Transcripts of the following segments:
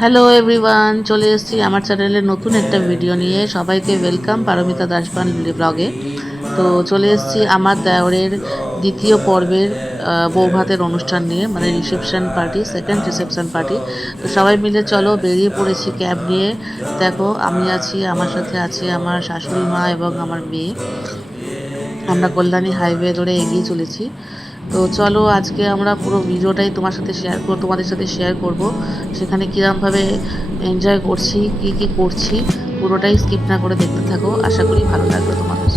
Hello everyone চলে এসেছি আমার চ্যানেলে নতুন একটা ভিডিও নিয়ে। সবাইকে ওয়েলকাম পারমিতা দাসবান ব্লগে তো চলে এসেছি আমার দেওরের দ্বিতীয় পর্বের বৌভাতের অনুষ্ঠান নিয়ে মানে reception party second reception party তো সবাই মিলে চলো বেরিয়ে পড়েছি ক্যাব নিয়ে। দেখো, আমি আছি, আমার সাথে আছে আমার শাশুড়ি মা এবং আমার মেয়ে। আমরা কল্যাণী হাইওয়ে ধরে এগিয়ে চলেছি। তো চলো আজকে আমরা পুরো ভিডিওটাই তোমার সাথে শেয়ার করব তোমাদের সাথে শেয়ার করব। সেখানে কীরকমভাবে এনজয় করছি, কি কি করছি, পুরোটাই স্কিপ না করে দেখতে থাকো। আশা করি ভালো লাগবে তোমাদের।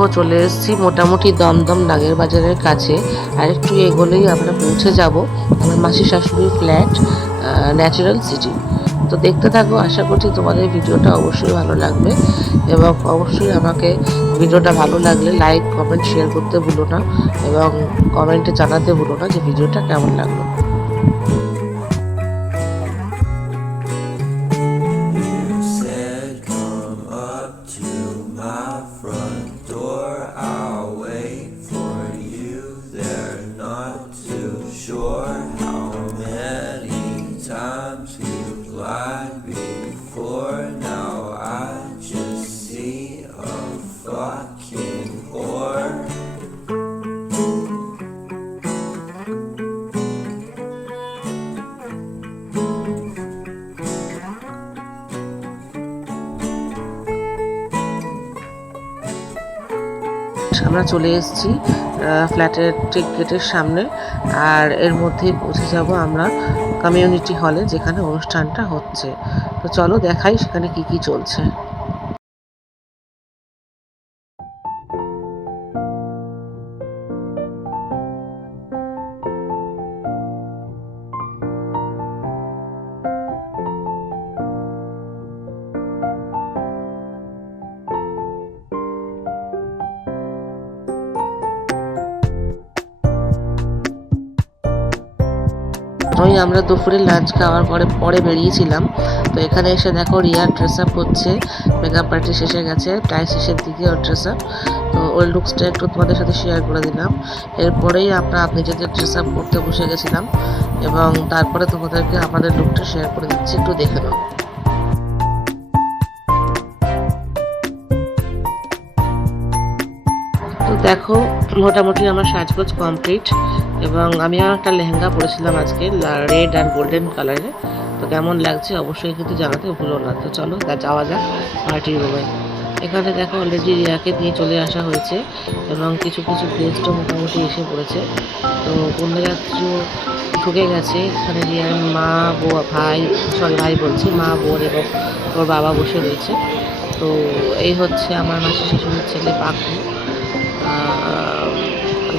ও চলে এসেছি মোটামুটি দমদম নাগের বাজারের কাছে। আর একটু এগোলেই আমরা পৌঁছে যাব আমার মাসি শাশুড়ির ফ্ল্যাট ন্যাচারাল সিটি তো দেখতে থাকো, আশা করছি তোমাদের ভিডিওটা অবশ্যই ভালো লাগবে এবং অবশ্যই আমাকে ভিডিওটা ভালো লাগলে লাইক কমেন্ট শেয়ার করতে ভুলো না এবং কমেন্টে জানাতে ভুলো না যে ভিডিওটা কেমন লাগল। চলে এসেছি ফ্ল্যাটের ঠিক গেটের সামনে। আর এর মধ্যেই পৌঁছে যাব আমরা কমিউনিটি হলে যেখানে অনুষ্ঠানটা হচ্ছে। তো চলো দেখাই সেখানে কি কি চলছে। ওই আমরা দুপুরে লাঞ্চ খাওয়ার পরে পরে বেরিয়েছিলাম। তো এখানে এসে দেখো রিয়ার ড্রেস আপ হচ্ছে মেকআপ পার্টি শেষে গেছে। টাই শেষের দিকে ওর ড্রেস আপ তো ওই লুকসটা একটু তোমাদের সাথে শেয়ার করে দিলাম। এরপরেই আমরা আপনি যে ড্রেস আপ করতে বসে গেছিলাম এবং তারপরে তোমাদেরকে আমাদের লুকটা শেয়ার করে দিচ্ছি। একটু দেখে নাও। তো দেখো, মোটামুটি আমার সাজগোজ কমপ্লিট এবং আমিও একটা লেহেঙ্গা পরেছিলাম আজকে রেড আর গোল্ডেন কালারে তো কেমন লাগছে অবশ্যই কিন্তু জানাতে ভুলো না। তো চলো, তা যাওয়া যাক পার্টি রুমে এখানে দেখো অলরেডি রিয়াকে নিয়ে চলে আসা হয়েছে এবং কিছু কিছু গেস্টও মোটামুটি এসে পড়েছে। তো কন্যাযাত্রীও ঢুকে গেছে। এখানে রিয়ার মা, বউ, ভাই, সরি, ভাই বলছি, মা, বোন এবং ওর বাবা বসে রয়েছে। তো এই হচ্ছে আমার মাসি, শাশুড়ির ছেলে পাখি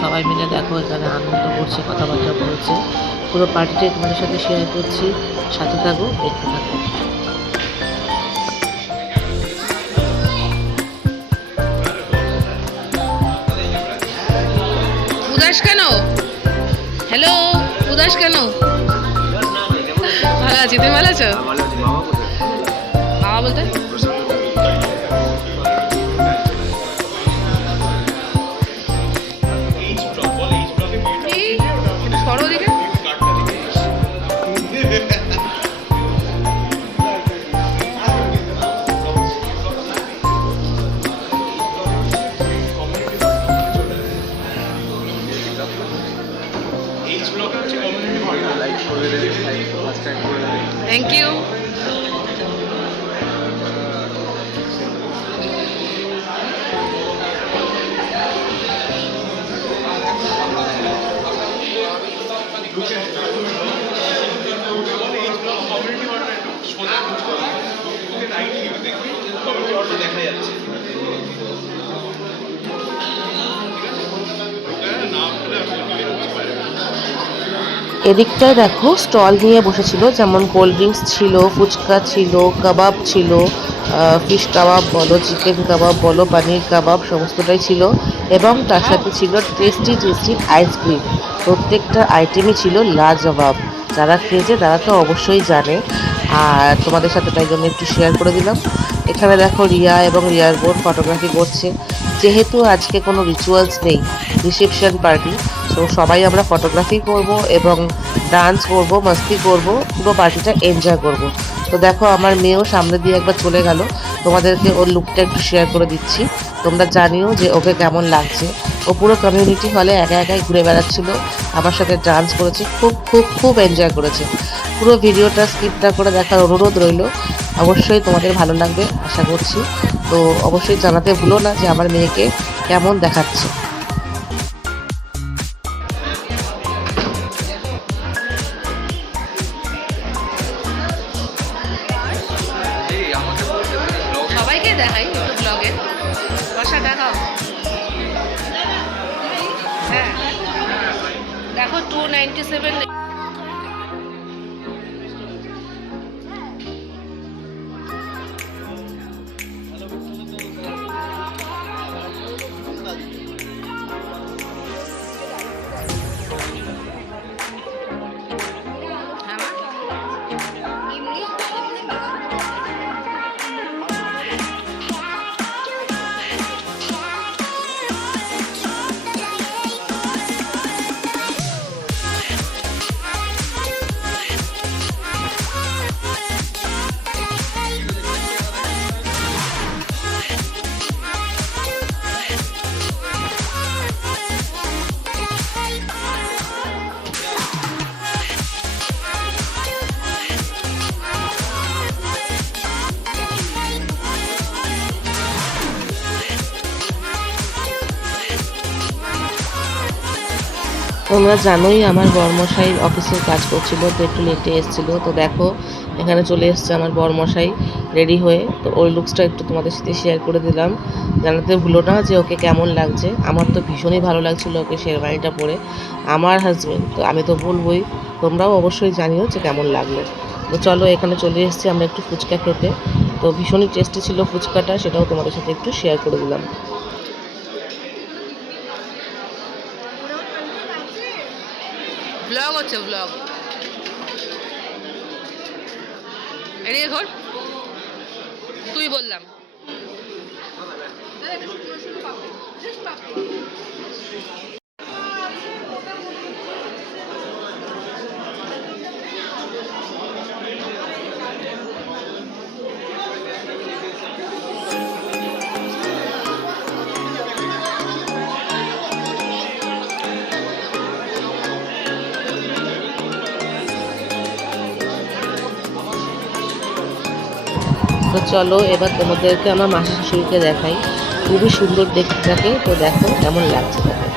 সবাই মিলে দেখো এখানে আনন্দ করছে কথাবার্তা বলছে। পুরো পার্টিটাই তোমাদের সাথে শেয়ার করছি। সাথে থাকো দেখতে থাকো। উদাস কেন? হ্যালো উদাস কেন? ভালো আছি তুমি ভালো আছো? বাবা বলতে? এদিকটায় দেখো স্টল নিয়ে বসেছিল, যেমন কোল্ড ড্রিঙ্কস ছিল, ফুচকা ছিল, কাবাব ছিল ফিশ কাবাব বলো, চিকেন কাবাব বলো, পানির কাবাব সমস্তটাই ছিল এবং তার সাথে ছিল টেস্টি টেস্টি আইসক্রিম প্রত্যেকটা আইটেমই ছিল লাজবাব। যারা খেয়েছে তারা তো অবশ্যই জানে। আর তোমাদের সাথে তাই জন্য একটু শেয়ার করে দিলাম। এখানে দেখো রিয়া এবং রিয়ার বোন ফটোগ্রাফি করছে। যেহেতু আজকে কোনো রিচুয়ালস নেই রিসেপশন পার্টি তো সবাই আমরা ফটোগ্রাফি করব এবং ডান্স করব, মাস্তি করব, পুরো পার্টিটা এনজয় করব। তো দেখো, আমার মেয়েও সামনে দিয়ে একবার চলে গেল। তোমাদেরকে ওর লুকটা একটু শেয়ার করে দিচ্ছি। তোমরা জানিও যে ওকে কেমন লাগছে। ও পুরো কমিউনিটি হলে একা একাই ঘুরে বেড়াচ্ছিল। আমার সাথে ডান্স করেছে, খুব খুব খুব এনজয় করেছে। পুরো ভিডিওটা স্কিপ না করে দেখার অনুরোধ রইল। অবশ্যই তোমাদের ভালো লাগবে, আশা করছি। তো অবশ্যই জানাতে ভুলো না যে আমার মেয়েকে কেমন দেখাচ্ছে। ব্লগ দেখাই একটু ব্লগে বর্ষা দেখাও। হ্যাঁ। দেখো টু নাইনটি সেভেন তোমরা জানোই আমার বরমশাই অফিসের কাজ করছিল তো একটু লেটে এসেছিল। তো দেখো, এখানে চলে এসছে আমার বরমশাই রেডি হয়ে। তো ওই লুকসটা একটু তোমাদের সাথে শেয়ার করে দিলাম। জানাতে ভুলো না যে ওকে কেমন লাগছে। আমার তো ভীষণই ভালো লাগছিল ওকে শেরবানিটা পরে। আমার হাজব্যান্ড তো আমি তো বলবোই, তোমরাও অবশ্যই জানিও যে কেমন লাগল। তো চলো, এখানে চলে এসেছি আমরা একটু ফুচকা খেতে। তো ভীষণই টেস্টি ছিল ফুচকাটা, সেটাও তোমাদের সাথে একটু শেয়ার করে দিলাম ব্লগ হচ্ছে ব্লগ এদিকে ঘর তুই বললাম। তো চলো এবার তোমাদেরকে আমার মাসি শাশুড়িকে দেখাই। খুবই সুন্দর দেখতে থাকে, তো দেখো কেমন লাগছে তাকে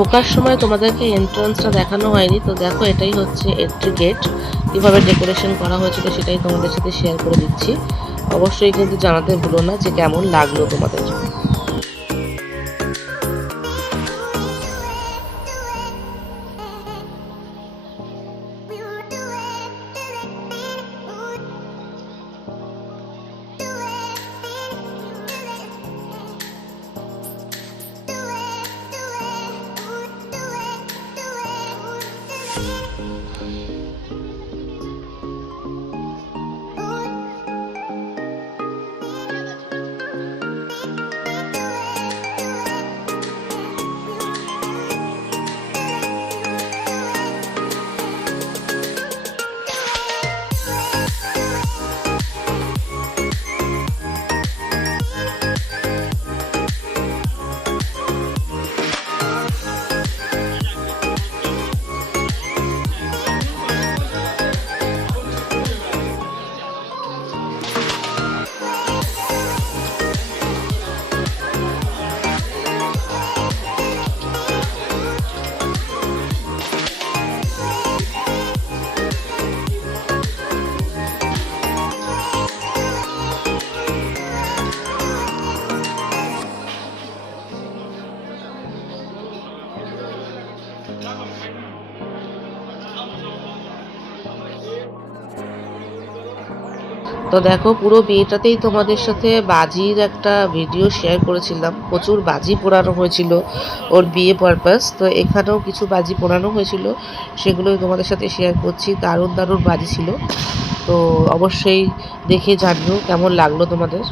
ঢোকার সময় তোমাদেরকে এন্ট্রান্সটা দেখানো হয়নি, তো দেখো এটাই হচ্ছে এন্ট্রি গেট কীভাবে ডেকোরেশন করা হয়েছিল সেটাই তোমাদের সাথে শেয়ার করে দিচ্ছি। অবশ্যই কিন্তু জানাতে ভুলো না যে কেমন লাগল তোমাদের তো দেখো, পুরো বিয়েটাতেই তোমাদের সাথে বাজির একটা ভিডিও শেয়ার করেছিলাম। প্রচুর বাজি পোড়ানো হয়েছিল ওর বিয়ে পারপাস তো এখানেও কিছু বাজি পোড়ানো হয়েছিল, সেগুলোই তোমাদের সাথে শেয়ার করছি। দারুণ দারুণ বাজি ছিল। তো অবশ্যই দেখে জানব কেমন লাগল তোমাদের।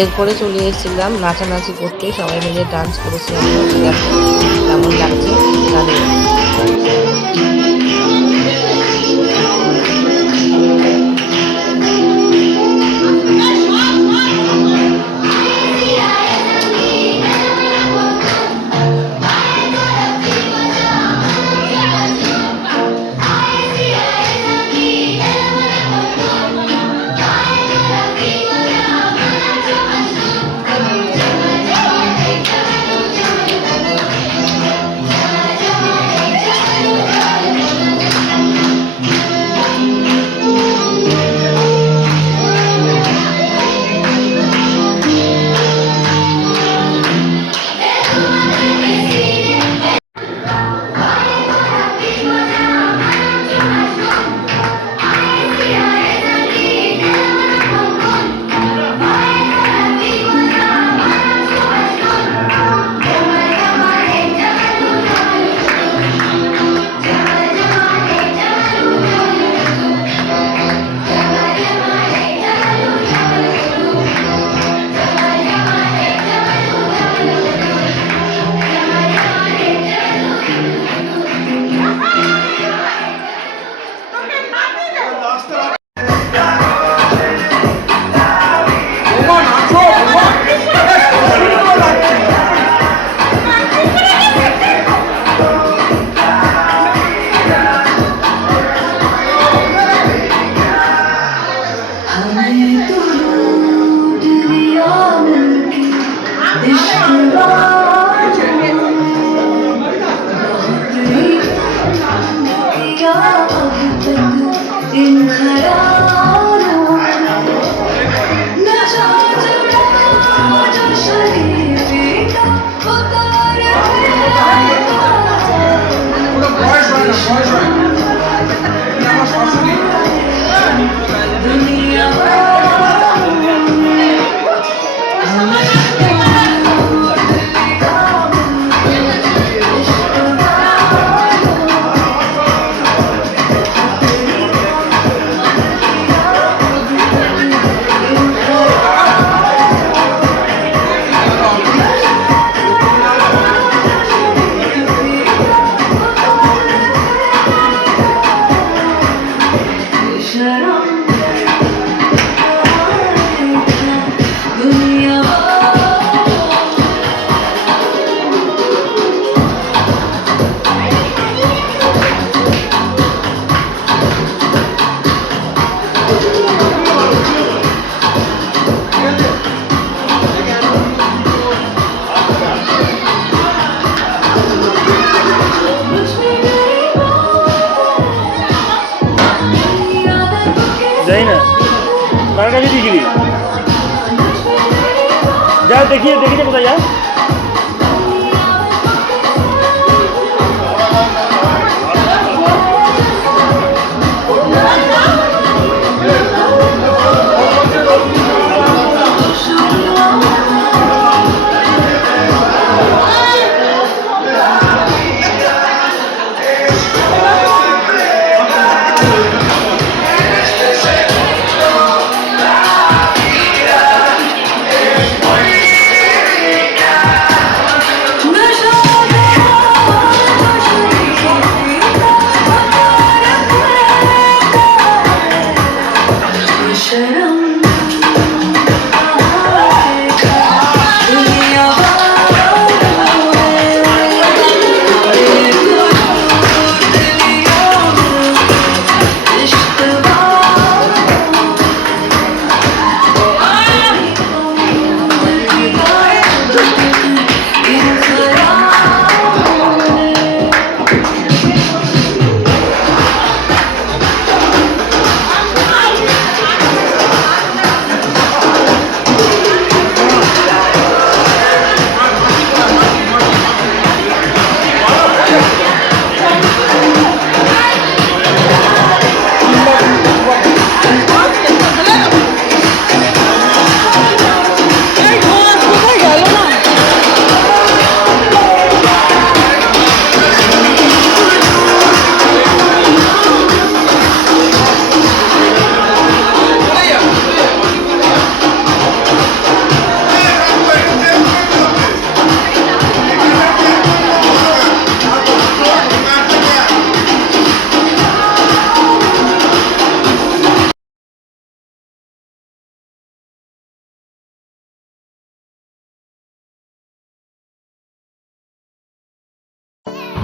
এরপরে চলে এসেছিলাম নাচানাচি করতে। সবাই মিলে ডান্স করেছি আমরা কেমন লাগছে জানিও। কাছে দিয়েছিলি যা দেখিয়ে দেখিয়ে কোথায় যা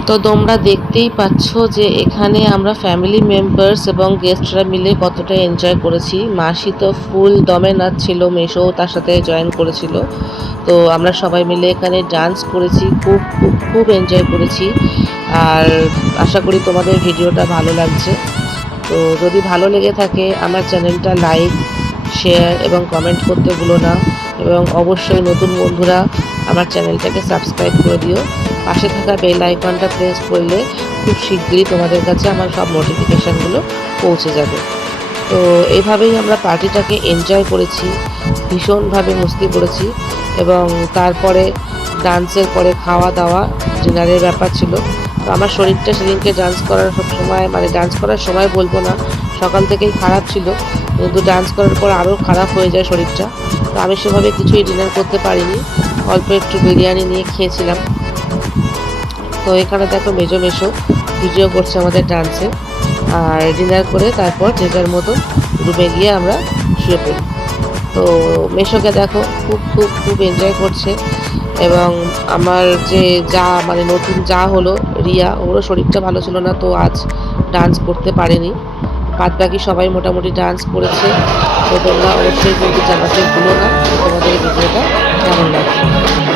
তো তোমরা দেখতেই পাচ্ছ যে এখানে আমরা ফ্যামিলি মেম্বার্স এবং গেস্টরা মিলে কতটা এনজয় করেছি। মাসি তো ফুল দমে নাচছিল মেশো তার সাথে জয়েন করেছিল। তো আমরা সবাই মিলে এখানে ডান্স করেছি, খুব খুব খুব এনজয় করেছি। আর আশা করি তোমাদের ভিডিওটা ভালো লাগছে। তো যদি ভালো লেগে থাকে, আমার চ্যানেলটা লাইক শেয়ার এবং কমেন্ট করতে ভুলো না। এবং অবশ্যই নতুন বন্ধুরা আমার চ্যানেলটাকে সাবস্ক্রাইব করে দিও। পাশে থাকা বেল আইকনটা প্রেস করলে খুব শীঘ্রই তোমাদের কাছে আমার সব নোটিফিকেশানগুলো পৌঁছে যাবে। তো এইভাবেই আমরা পার্টিটাকে এনজয় করেছি, ভীষণভাবে মস্তি করেছি এবং তারপরে ডান্সের পরে খাওয়া দাওয়া ডিনারের ব্যাপার ছিল। তো আমার শরীরটা সেদিনকে ডান্স করার সব সময় মানে ডান্স করার সময় বলব না, সকাল থেকেই খারাপ ছিল। কিন্তু ডান্স করার পর আরও খারাপ হয়ে যায় শরীরটা। তো আমি সেভাবে কিছুই ডিনার করতে পারিনি। অল্প একটু বিরিয়ানি নিয়ে খেয়েছিলাম। তো এখানে দেখো মেজো মেশো, ভিডিও করছে আমাদের ডান্সে। আর ডিনার করে তারপর যে যার মতো রুমে গিয়ে আমরা শুয়ে পড়ি। তো মেশোকে দেখো খুব খুব খুব এনজয় করছে। এবং আমার যে যা মানে নতুন যা হলো রিয়া, ওরও শরীরটা ভালো ছিল না, তো আজ ডান্স করতে পারেনি। বাদ বাকি সবাই মোটামুটি ডান্স করেছে। তো তোমরা অবশ্যই কিন্তু জানাতে ভুলো না। তোমাদের ভিডিওটা কেমন লাগছে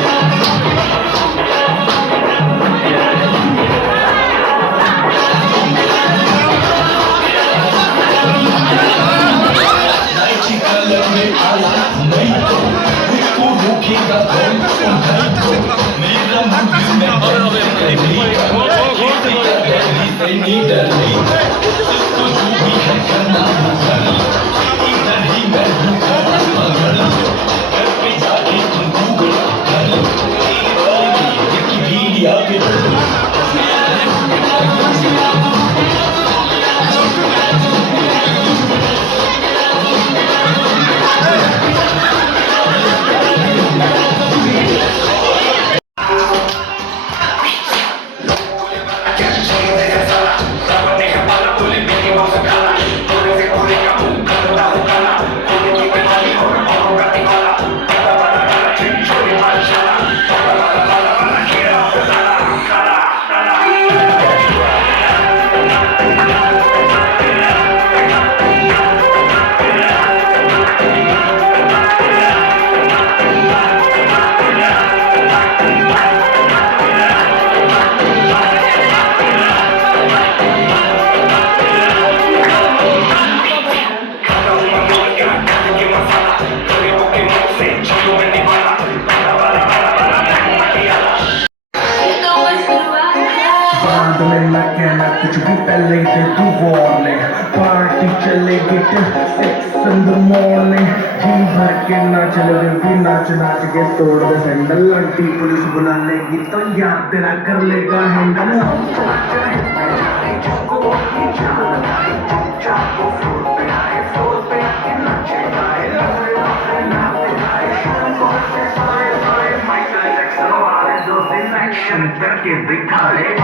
एक्शन करके दिखाए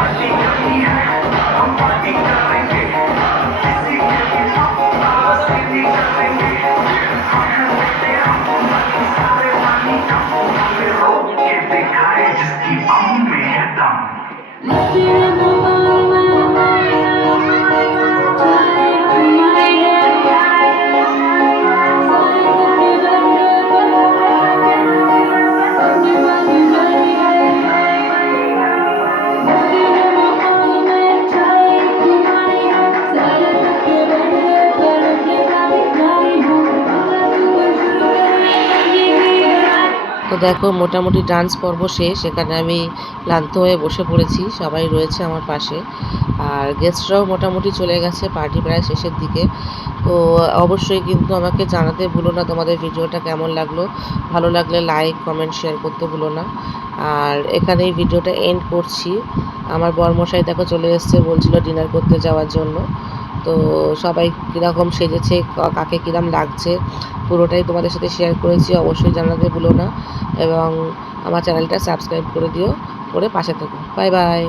দেখো, মোটামুটি ডান্স পর্ব শেষ। এখানে আমি ক্লান্ত হয়ে বসে পড়েছি। সবাই রয়েছে আমার পাশে। আর গেস্টরাও মোটামুটি চলে গেছে পার্টি প্রায় শেষের দিকে। তো অবশ্যই কিন্তু আমাকে জানাতে ভুলো না তোমাদের ভিডিওটা কেমন লাগল। ভালো লাগলে লাইক কমেন্ট শেয়ার করতে ভুলো না। আর এখানে এই ভিডিওটা এন্ড করছি। আমার বর্মশাই দেখো চলে এসছে বলছিল ডিনার করতে যাওয়ার জন্য। তো সবাই কীরকম সেজেছে কাকে কীরকম লাগছে, পুরোটাই তোমাদের সাথে শেয়ার করেছি, অবশ্যই জানাতে ভুলো না। এবং আমার চ্যানেলটা সাবস্ক্রাইব করে দিও, করে পাশে থেকো। Bye bye